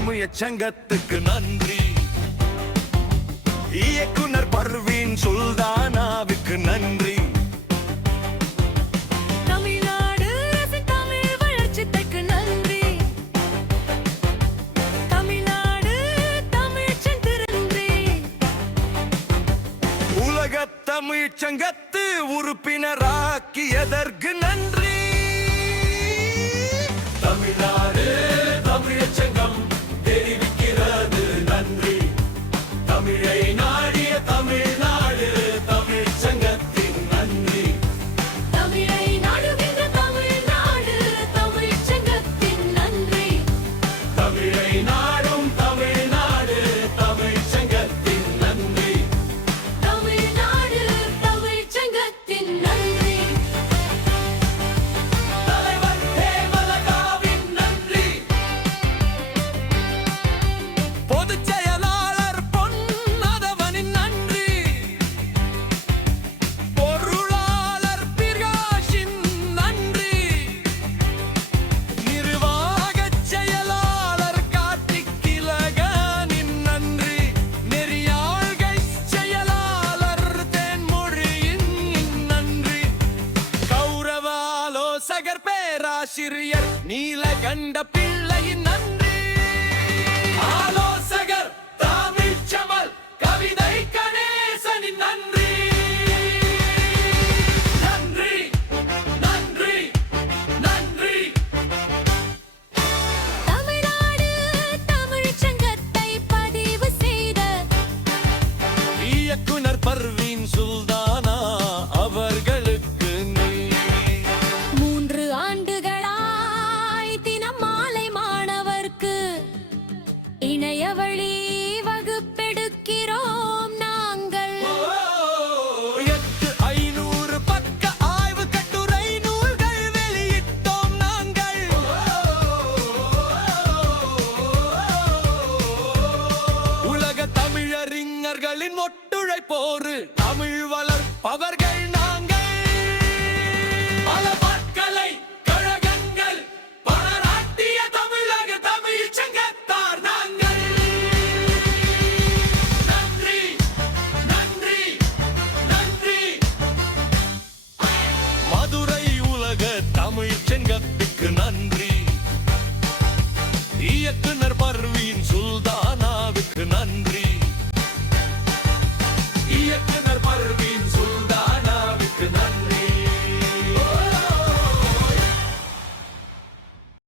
தமிழ் சங்கத்துக்கு நன்றி. இயக்குனர் பர்வீன் சுல்தானாவுக்கு நன்றி. தமிழ்நாடு தமிழ் வளர்ச்சிக்கு நன்றி. தமிழ்நாடு தமிழ்ச்சன் திருந்தி. உலக தமிழ் சங்கத்து உறுப்பினராக்கியதற்கு நன்றி. தமிழ்நாடு தமிழ் சங்கம் தெரிவிக்கிறது நன்றி. தமிழை நாடிய தமிழ்நாடு தமிழ் சங்கத்தின் நன்றி. தமிழை நாடுகின்ற தமிழ்நாடு தமிழ் சங்கத்தின் நன்றி. தமிழை நாடும் தமிழ்நாடு தமிழ் சங்கத்தின் நன்றி. தமிழ்நாடு தமிழ் சங்கத்தின் நன்றி. தலைவர் ஹேமலதாவின் நன்றி. பொதுச் செயலாளர் பொன்னதவனின் நன்றி. பொருளாளர் பிரகாஷின் நன்றி. நிர்வாகச் செயலாளர் கார்த்திக் திலகனின் நன்றி. நெறியாள்கை செயலாளர் தேன்மொழியின் நன்றி. கௌரவ ஆலோசகர் பேராசிரியர் நீலகண்ட பிள்ளையின் நன்றி. ஆலோசகர் தமிழ் சமல் கவிதை கணேசனின் நன்றி. நன்றி நன்றி நன்றி. தமிழ்நாடு தமிழ் சங்கத்தை பதிவு செய்த இயக்குனர் பர்வீன் சுல்தானா அவர்களுக்கு நன்றி. 3 ஆண்டுகளாய் தினம் மாலை மாணவர்க்கு இணையவழி வகுப்பெடுக்கிறோம் நாங்கள். 500 பக்க ஆய்வு கட்டுரை நூல்கள் வெளியிட்டோம் நாங்கள். உலக தமிழறிஞர்களின் ஒத்துழைப்போரு தமிழ் வளர்ப்பவர்கள்